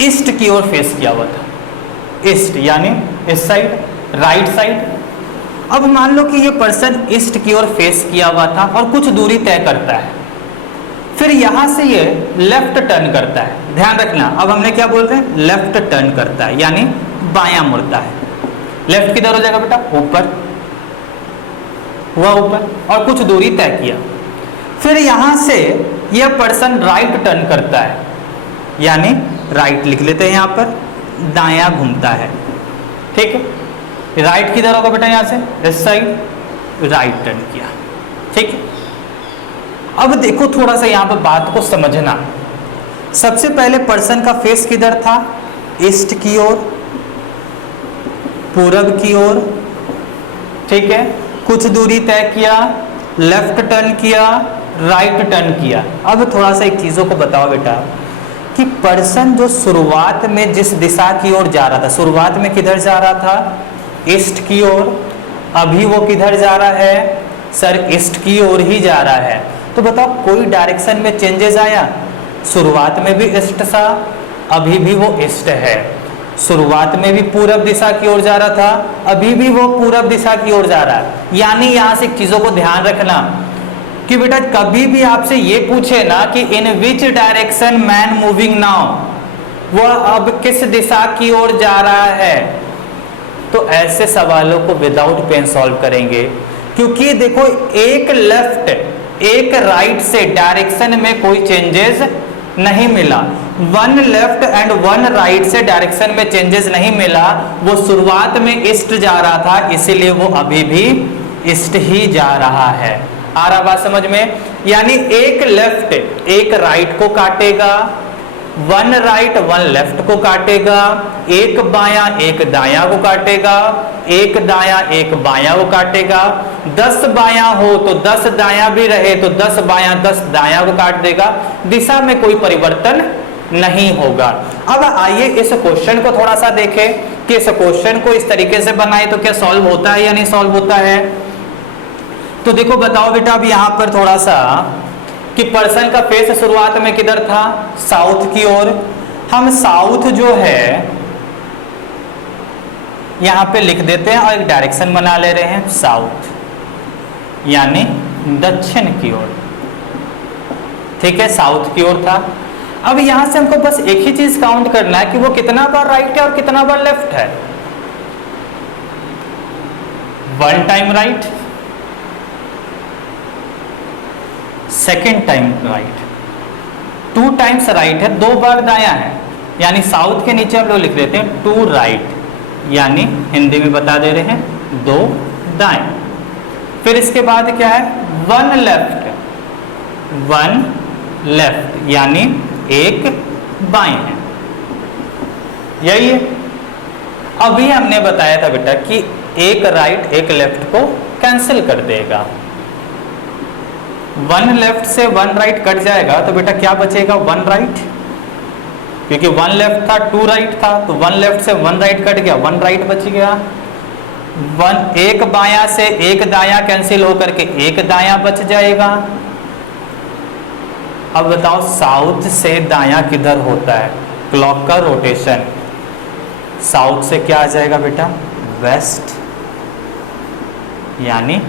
ईस्ट की ओर फेस किया हुआ था। ईस्ट यानी इस साइड, राइट साइड। अब मान लो कि ये पर्सन ईस्ट की ओर फेस किया हुआ था और कुछ दूरी तय करता है। फिर यहां से ये लेफ्ट टर्न करता है। ध्यान रखना, अब हमने क्या बोल रहे हैं? लेफ्ट टर्न करता है, यानी बायां मुड़ता है। लेफ्ट किधर हो जाएगा बेटा? ऊपर हुआ, ऊपर, और कुछ दूरी तय किया। फिर यहां से यह पर्सन राइट टर्न करता है, यानी राइट लिख लेते हैं यहां पर, दायां घूमता है, ठीक है। राइट किधर होगा बेटा? यहां से इस साइड, राइट टर्न किया, ठीक है। अब देखो थोड़ा सा यहां पर बात को समझना। सबसे पहले पर्सन का फेस किधर था? ईस्ट की ओर, पूरब की ओर, ठीक है। कुछ दूरी तय किया, लेफ्ट टर्न किया, राइट टर्न किया। अब थोड़ा सा एक चीजों को बताओ बेटा कि पर्सन जो शुरुआत में जिस दिशा की ओर जा रहा था, शुरुआत में किधर जा रहा था? ईस्ट की ओर। अभी वो किधर जा रहा है? सर ईस्ट की ओर ही जा रहा है। तो बताओ कोई डायरेक्शन में चेंजेस आया? शुरुआत में भी ईस्ट था, अभी भी वो ईस्ट है। शुरुआत में भी पूरब दिशा की ओर जा रहा था, अभी भी वो पूरब दिशा की ओर जा रहा है। यानी यहां से चीजों को ध्यान रखना, कि बेटा कभी भी आपसे ये पूछे ना कि in which direction man moving now, वह अब किस दिशा की ओर जा रहा है, तो ऐसे सवालों को विदाउट पेन सॉल्व करेंगे। क्योंकि देखो एक लेफ्ट एक राइट से डायरेक्शन में कोई चेंजेस नहीं मिला, one left and one right से डायरेक्शन में चेंजेस नहीं मिला। वो शुरुआत में ईस्ट जा रहा था, इसीलिए वो अभी भी ईस्ट ही जा रहा है। आ रहा बात समझ में? यानी एक लेफ्ट एक राइट को काटेगा, वन राइट वन लेफ्ट को काटेगा, एक बायां एक दायां को काटेगा, एक दायां एक बायां को काटेगा। 10 बायां हो तो 10 दायां भी रहे तो 10 बायां 10 दायां को काट देगा। दिशा में कोई परिवर्तन नहीं होगा। अब आइए इस क्वेश्चन को थोड़ा सा देखें कि इस क्वेश्चन को इस तरीके से बनाए तो क्या सॉल्व होता है या नहीं सॉल्व होता है। तो देखो बताओ बेटा, अब यहां पर थोड़ा सा कि पर्सन का फेस शुरुआत में किधर था, साउथ की ओर। हम साउथ जो है यहां पे लिख देते हैं और एक डायरेक्शन बना ले रहे हैं साउथ, यानी दक्षिण की ओर। ठीक है, साउथ की ओर था। अब यहां से हमको बस एक ही चीज काउंट करना है कि वो कितना बार राइट है और कितना बार लेफ्ट है। 1 time right, second time right, 2 times right है, 2 बार दायां है। यानी साउथ के नीचे हम लोग लिख देते हैं 2 राइट, यानी हिंदी में बता दे रहे हैं 2 दाएं। फिर इसके बाद क्या है, 1 लेफ्ट, 1 लेफ्ट यानी 1 बाएं है। यही है। अभी हमने बताया था बेटा कि एक राइट एक लेफ्ट को कैंसिल कर देगा। 1 लेफ्ट से 1 राइट कट जाएगा तो बेटा क्या बचेगा, 1 राइट, क्योंकि 1 लेफ्ट था 2 राइट था, तो 1 लेफ्ट से 1 राइट कट गया, 1 राइट बच गया। 1 बायां से 1 दायां कैंसिल होकर के 1 दायां बच जाएगा। अब बताओ साउथ से दायां किधर होता है, क्लॉक का रोटेशन, साउथ से क्या आ जाएगा बेटा, वेस्ट, यानी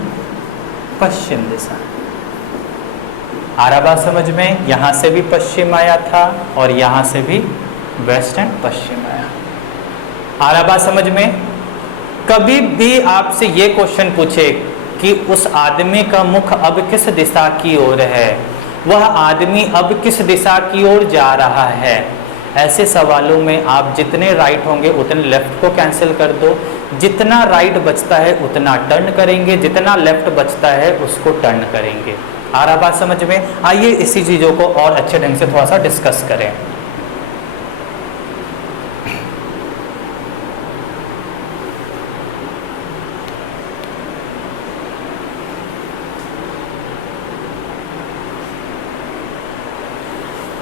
पश्चिम दिशा। आ रहा बात समझ में? यहां से भी पश्चिम आया था और यहां से भी वेस्ट एंड पश्चिम आया। आ रहा बात समझ में? कभी भी आपसे ये क्वेश्चन पूछे कि उस आदमी का मुख अब किस दिशा की ओर है, वह आदमी अब किस दिशा की ओर जा रहा है, ऐसे सवालों में आप जितने राइट होंगे उतने लेफ्ट को कैंसिल कर दो, जितना राइट बचता है उतना टर्न करेंगे, जितना लेफ्ट बचता है उसको टर्न करेंगे। आ रहा बात समझ में? आइए इसी चीजों को और अच्छे ढंग से थोड़ा सा डिस्कस करें।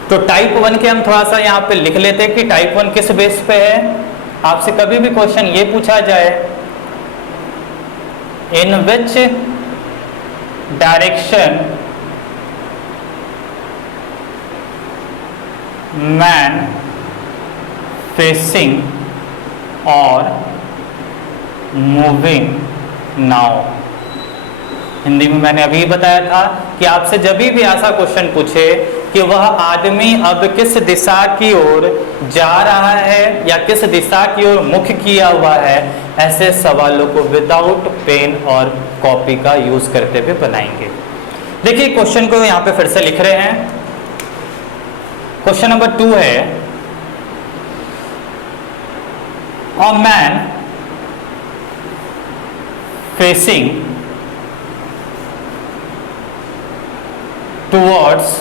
तो टाइप 1 के हम थोड़ा सा यहाँ पे लिख लेते हैं कि टाइप 1 किस बेस पे है। आपसे कभी भी क्वेश्चन ये पूछा जाए, इन विच डायरेक्शन मैन फेसिंग और मूविंग नाउ। हिंदी में मैंने अभी बताया था कि आपसे जब भी ऐसा क्वेश्चन पूछे कि वह आदमी अब किस दिशा की ओर जा रहा है या किस दिशा की ओर मुख किया हुआ है, ऐसे सवालों को विदाउट पेन और कॉपी का यूज करते हुए बनाएंगे। देखिए क्वेश्चन को यहाँ पे फिर से लिख रहे हैं। क्वेश्चन नंबर 2 है, अ man facing towards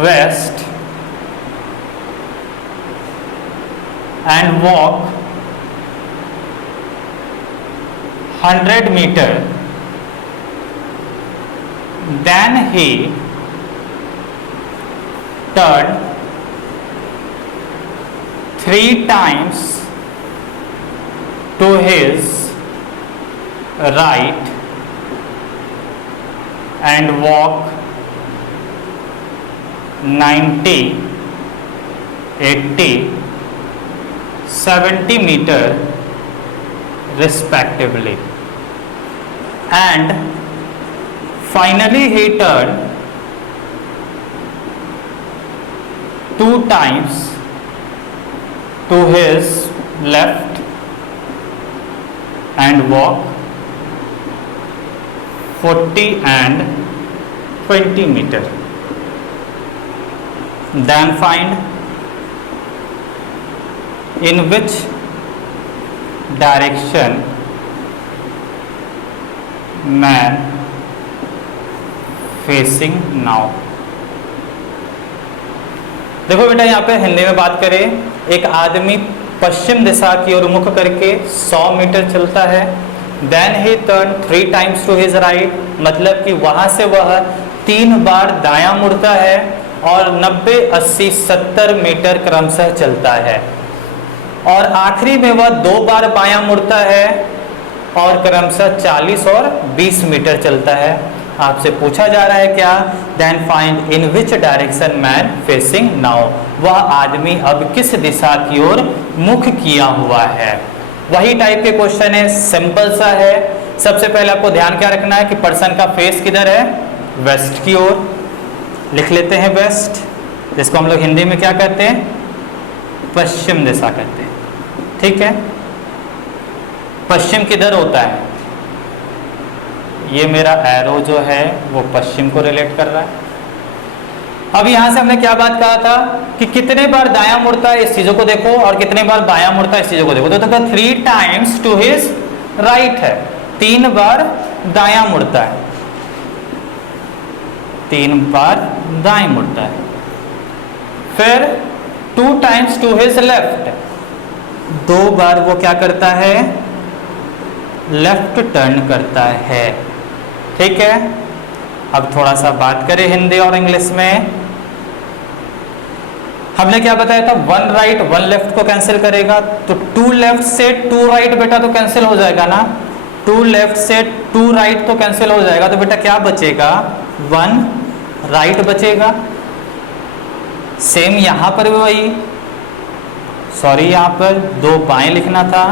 west and walk 100 meter, then he turned 3 times to his right and walked 90, 80, 70 meter respectively, and finally he turn 2 times to his left and walk 40 and 20 meter. Then find in which direction man facing now. देखो बेटा, यहाँ पे हिंदी में बात करें, एक आदमी पश्चिम दिशा की ओर मुख करके 100 मीटर चलता है। Then he turn 3 times to his right, मतलब कि वहां से वह 3 बार दायां मुड़ता है और 90, 80, 70 मीटर क्रमशः चलता है। और आखिरी में वह 2 बार बायां मुड़ता है और क्रमशः 40 और 20 मीटर चलता है। आपसे पूछा जा रहा है क्या, then find in which direction man facing now, वह आदमी अब किस दिशा की ओर मुख किया हुआ है। वही टाइप के क्वेश्चन है, सिंपल सा है। सबसे पहले आपको ध्यान क्या रखना है कि पर्सन का फेस किधर है, वेस्ट की ओर। लिख लेते हैं वेस्ट, जिसको हम लोग हिंदी में क्या कहते हैं, पश्चिम दिशा कहते हैं। ठीक है, पश्चिम किधर होता है, ये मेरा एरो जो है वो पश्चिम को रिलेट कर रहा है। अब यहां से हमने क्या बात कहा था कि कितने बार दायां मुड़ता है, इस चीजों को देखो, और कितने बार बायां मुड़ता है, इस चीजों को देखो। तो 3 times टू हिज राइट है, 3 बार दायां मुड़ता है, 3 बार दाएं मुड़ता है। फिर 2 times टू हिज लेफ्ट, 2 बार वो क्या करता है, लेफ्ट टर्न करता है। ठीक है, अब थोड़ा सा बात करें हिंदी और इंग्लिश में। हमने क्या बताया था, 1 राइट 1 लेफ्ट को कैंसिल करेगा, तो 2 लेफ्ट से 2 राइट बेटा तो कैंसिल हो जाएगा ना, 2 लेफ्ट से 2 राइट तो कैंसिल हो जाएगा। तो बेटा क्या बचेगा, 1 राइट बचेगा। सेम यहां पर भी वही, सॉरी यहां पर 2 बाएं लिखना था,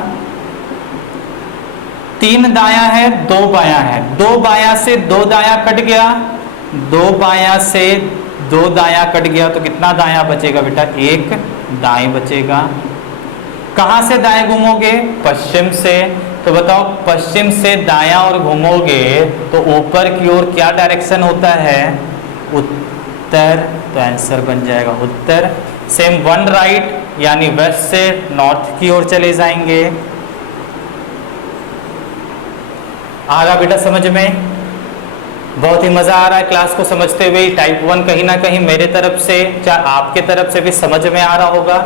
3 दायां है 2 बायां है, 2 बायां से 2 दायां कट गया, 2 बायां से 2 दायां कट गया, तो कितना दायां बचेगा बेटा, 1 दाएं बचेगा। कहां से दाएं घूमोगे, पश्चिम से। तो बताओ पश्चिम से दायां और घूमोगे तो ऊपर की ओर क्या डायरेक्शन होता है, उत्तर, तो आंसर बन जाएगा उत्तर। सेम 1 राइट यानी वेस्ट से नॉर्थ की ओर चले जाएंगे। आ रहा बेटा समझ में, बहुत ही मजा आ रहा है क्लास को समझते हुए। टाइप 1 कहीं ना कहीं मेरे तरफ से चाहे आपके तरफ से भी समझ में आ रहा होगा,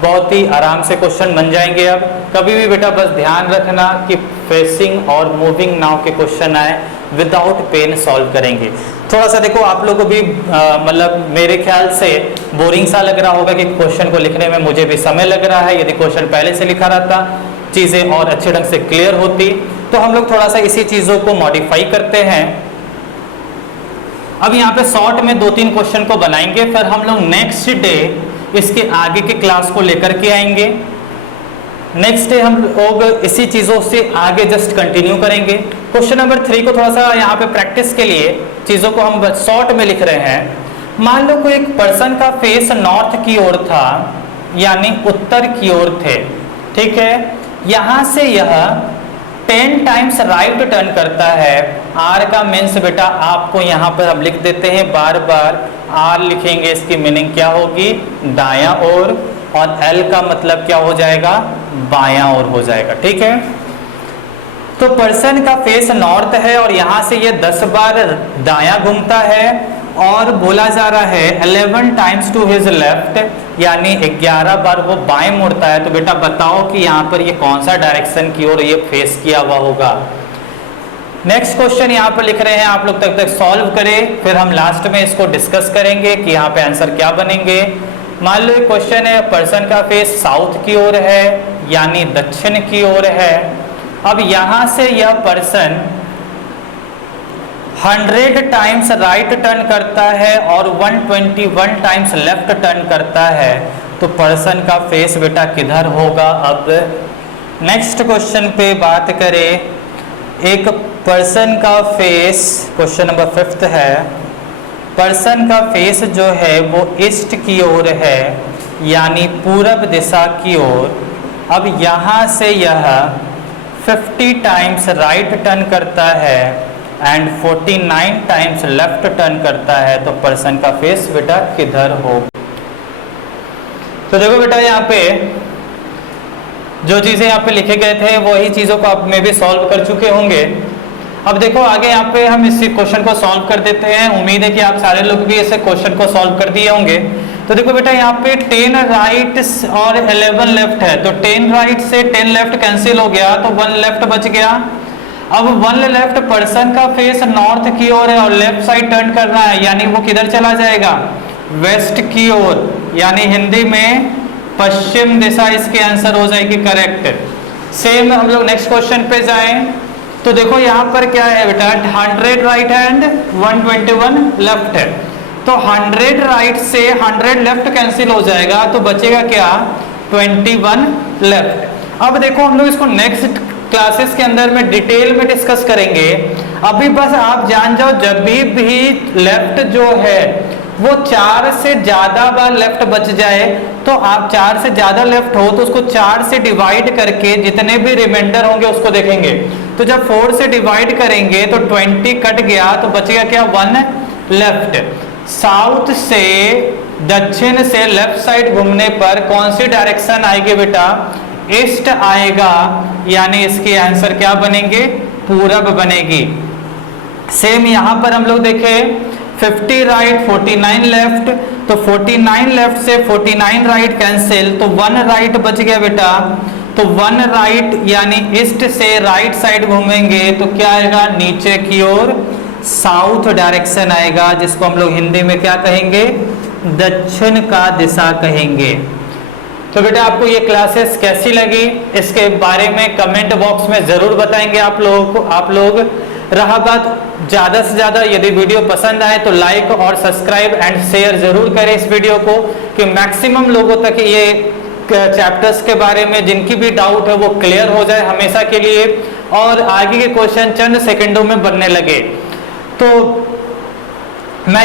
बहुत ही आराम से क्वेश्चन बन जाएंगे। अब कभी भी बेटा बस ध्यान रखना कि फेसिंग और मूविंग नाउ के क्वेश्चन आए विदाउट पेन सॉल्व करेंगे। थोड़ा सा देखो आप लोगों को भी मतलब मेरे ख्याल से बोरिंग सा लग रहा होगा कि क्वेश्चन को लिखने में मुझे भी समय लग रहा है। यदि क्वेश्चन पहले से लिखा रहता चीज़ें और अच्छे ढंग से क्लियर होती। तो हम लोग थोड़ा सा इसी चीज़ों को मॉडिफाई करते हैं। अब यहाँ पे शॉर्ट में 2-3 क्वेश्चन को बनाएंगे, फिर हम लोग नेक्स्ट डे इसके आगे के क्लास को लेकर के आएंगे। नेक्स्ट डे हम लोग इसी चीज़ों से आगे जस्ट कंटिन्यू करेंगे। क्वेश्चन नंबर 3 को थोड़ा सा यहाँ पे प्रैक्टिस के लिए चीज़ों को हम शॉर्ट में लिख रहे हैं। मान लो कोई एक पर्सन का फेस नॉर्थ की ओर था, यानी उत्तर की ओर थे, ठीक है। यहाँ से यह 10 टाइम्स राइट टर्न करता है। आर का मीन्स बेटा आपको यहाँ पर हम लिख देते हैं, बार बार आर लिखेंगे, इसकी मीनिंग क्या होगी, दायां ओर, और एल का मतलब क्या हो जाएगा, बायां ओर हो जाएगा, ठीक है। तो पर्सन का फेस नॉर्थ है और यहाँ से ये 10 बार दायां घूमता है, और बोला जा रहा है 11 टाइम्स टू हिज लेफ्ट, यानी 11 बार वो बाएं मुड़ता है। तो बेटा बताओ कि यहाँ पर ये कौन सा डायरेक्शन की ओर ये फेस किया हुआ होगा। नेक्स्ट क्वेश्चन यहाँ पर लिख रहे हैं, आप लोग तक सॉल्व करें, फिर हम लास्ट में इसको डिस्कस करेंगे कि यहाँ पे आंसर क्या बनेंगे। मान लो एक क्वेश्चन है, पर्सन का फेस साउथ की ओर है, यानी दक्षिण की ओर है। अब यहाँ से यह पर्सन 100 टाइम्स राइट टर्न करता है और 121 टाइम्स लेफ्ट टर्न करता है। तो पर्सन का फेस बेटा किधर होगा। अब नेक्स्ट क्वेश्चन पे बात करें, एक पर्सन का फेस, क्वेश्चन नंबर 5 है, पर्सन का फेस जो है वो ईस्ट की ओर है यानी पूरब दिशा की ओर। अब यहाँ से यह 50 टाइम्स राइट टर्न करता है एंड 49 टाइम्स लेफ्ट टर्न करता है, तो पर्सन का फेस बेटा किधर हो? तो देखो बेटा यहाँ पे जो चीज़ें यहाँ पे लिखे गए थे वही चीज़ों को आप में भी सॉल्व कर चुके होंगे। अब देखो आगे यहाँ पे हम इस क्वेश्चन को सॉल्व कर देते हैं। उम्मीद है कि आप सारे लोग भी इस क्वेश्चन को सॉल्व कर दिए होंगे। तो देखो बेटा यहाँ पे 10 राइट और 11 लेफ्ट है, तो 10 राइट से 10 लेफ्ट कैंसिल हो गया, तो 1 लेफ्ट बच गया। अब 1 लेफ्ट, पर्सन का फेस नॉर्थ की ओर है और लेफ्ट साइड टर्न कर रहा है, यानी वो किधर चला जाएगा? वेस्ट की ओर, यानी हिंदी में पश्चिम दिशा इसके आंसर हो जाएगी करेक्ट। सेम हम लोग नेक्स्ट क्वेश्चन पे जाएं तो देखो यहाँ पर क्या है बेटा, 100 राइट हैंड 121 लेफ्ट है, तो 100 राइट से 100 लेफ्ट कैंसिल हो जाएगा, तो बचेगा क्या? 21 लेफ्ट। अब देखो हम लोग इसको नेक्स्ट क्लासेस के अंदर में डिटेल में डिस्कस करेंगे। अभी बस आप जान जाओ, जब भी लेफ्ट जो है वो 4 से ज्यादा बार लेफ्ट बच जाए, तो आप 4 से ज्यादा लेफ्ट हो तो उसको 4 से डिवाइड करके जितने भी रिमाइंडर होंगे उसको देखेंगे। तो जब 4 से डिवाइड करेंगे तो 20 कट गया, तो बचेगा क्या? 1 लेफ्ट। साउथ से दक्षिण से लेफ्ट साइड घूमने पर कौन सी डायरेक्शन आएगी बेटा? ईस्ट आएगा, यानी इसकी आंसर क्या बनेंगे? पूरब बनेगी। सेम यहां पर हम लोग देखें 50 राइट 49 लेफ्ट, तो 49 लेफ्ट से 49 राइट कैंसिल, तो 1 राइट बच गया बेटा। तो 1 राइट यानी ईस्ट से राइट साइड घूमेंगे तो क्या आएगा? नीचे की ओर साउथ डायरेक्शन आएगा, जिसको हम लोग हिंदी में क्या कहेंगे? दक्षिण का दिशा कहेंगे। तो बेटा आपको ये क्लासेस कैसी लगी इसके बारे में कमेंट बॉक्स में जरूर बताएंगे आप लोगों को। आप लोग रहा बात ज़्यादा से ज़्यादा, यदि वीडियो पसंद आए तो लाइक और सब्सक्राइब एंड शेयर जरूर करें इस वीडियो को, कि मैक्सिमम लोगों तक ये चैप्टर्स के बारे में जिनकी भी डाउट है वो क्लियर हो जाए हमेशा के लिए, और आगे के क्वेश्चन चंद सेकंडों में बनने लगे। तो मैं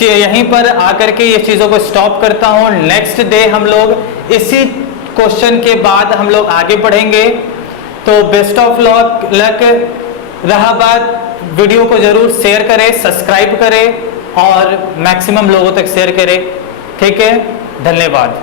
यहीं पर आकर के ये चीज़ों को स्टॉप करता हूँ। नेक्स्ट डे हम लोग इसी क्वेश्चन के बाद हम लोग आगे बढ़ेंगे। तो बेस्ट ऑफ लक। रहा बात, वीडियो को जरूर शेयर करें, सब्सक्राइब करें और मैक्सिमम लोगों तक शेयर करें। ठीक है, धन्यवाद।